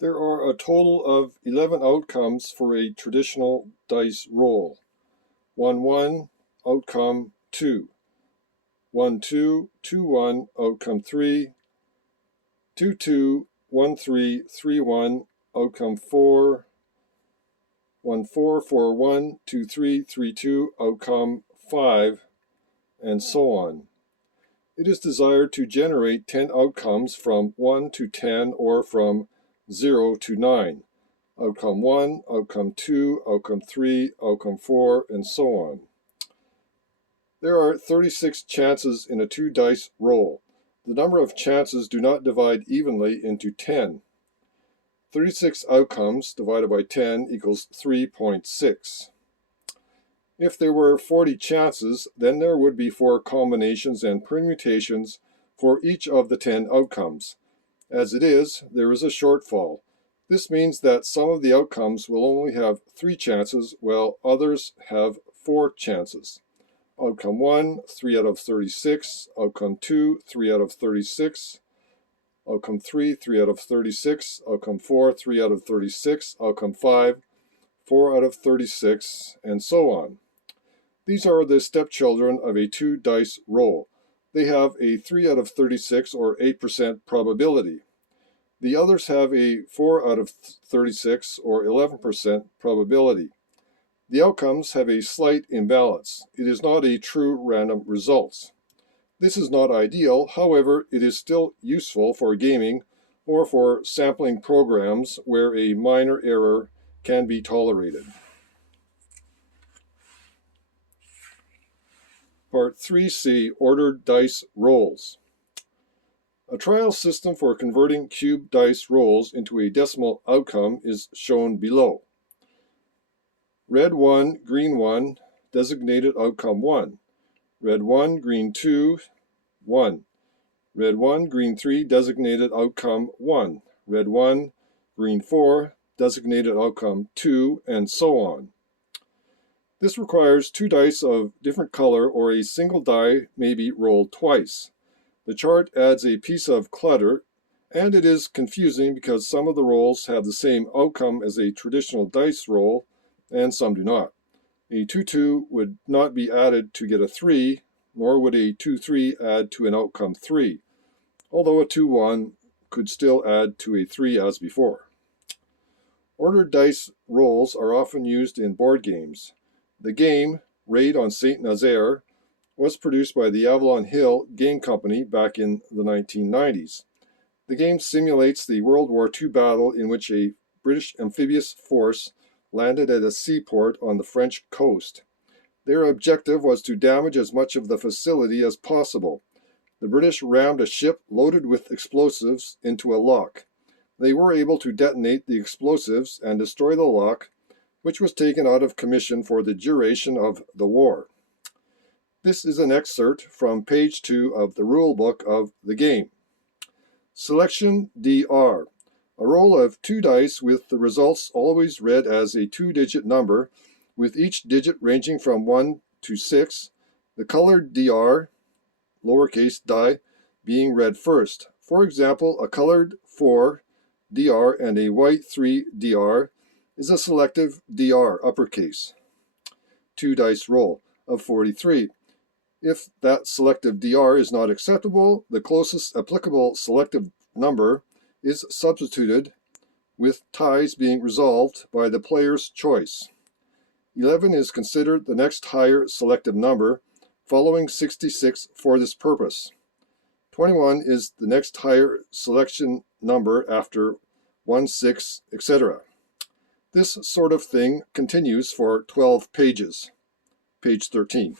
There are a total of 11 outcomes for a traditional dice roll. 1-1, outcome 2. 1-2, 2-1, outcome 3. 2-2, 1-3, 3-1, outcome 4. 1-4, 4-1, 2-3, 3-2, outcome 5, and so on. It is desired to generate 10 outcomes from 1 to 10 or from 0 to 9. Outcome 1, outcome 2, outcome 3, outcome 4, and so on. There are 36 chances in a 2-dice roll. The number of chances do not divide evenly into 10. 36 outcomes divided by 10 equals 3.6. If there were 40 chances, then there would be 4 combinations and permutations for each of the 10 outcomes. As it is, there is a shortfall. This means that some of the outcomes will only have 3 chances, while others have 4 chances. Outcome 1, 3 out of 36. Outcome 2, 3 out of 36. Outcome 3, 3 out of 36. Outcome 4, 3 out of 36. Outcome 5, 4 out of 36, and so on. These are the stepchildren of a 2-dice roll. They have a 3 out of 36 or 8% probability. The others have a 4 out of 36 or 11% probability. The outcomes have a slight imbalance. It is not a true random result. This is not ideal, however, it is still useful for gaming or for sampling programs where a minor error can be tolerated. Part 3C, Ordered Dice Rolls. A trial system for converting cube dice rolls into a decimal outcome is shown below. Red 1, green 1, designated outcome 1. Red 1, green 2, 1. Red 1, green 3, designated outcome 1. Red 1, green 4, designated outcome 2, and so on. This requires 2 dice of different color, or a single die may be rolled twice. The chart adds a piece of clutter, and it is confusing because some of the rolls have the same outcome as a traditional dice roll, and some do not. A 2-2 would not be added to get a 3, nor would a 2-3 add to an outcome 3, although a 2-1 could still add to a 3 as before. Ordered dice rolls are often used in board games. The game, Raid on St. Nazaire, was produced by the Avalon Hill Game Company back in the 1990s. The game simulates the World War II battle in which a British amphibious force landed at a seaport on the French coast. Their objective was to damage as much of the facility as possible. The British rammed a ship loaded with explosives into a lock. They were able to detonate the explosives and destroy the lock, which was taken out of commission for the duration of the war. This is an excerpt from page 2 of the rule book of the game. Selection DR. A roll of 2 dice with the results always read as a 2-digit number, with each digit ranging from 1 to 6, the colored DR, lowercase die, being read first. For example, a colored 4 DR and a white 3 DR is a selective DR, uppercase. 2 dice roll of 43. If that selective DR is not acceptable, the closest applicable selective number is substituted, with ties being resolved by the player's choice. 11 is considered the next higher selective number, following 66 for this purpose. 21 is the next higher selection number after 1, 6, etc. This sort of thing continues for 12 pages. Page 13.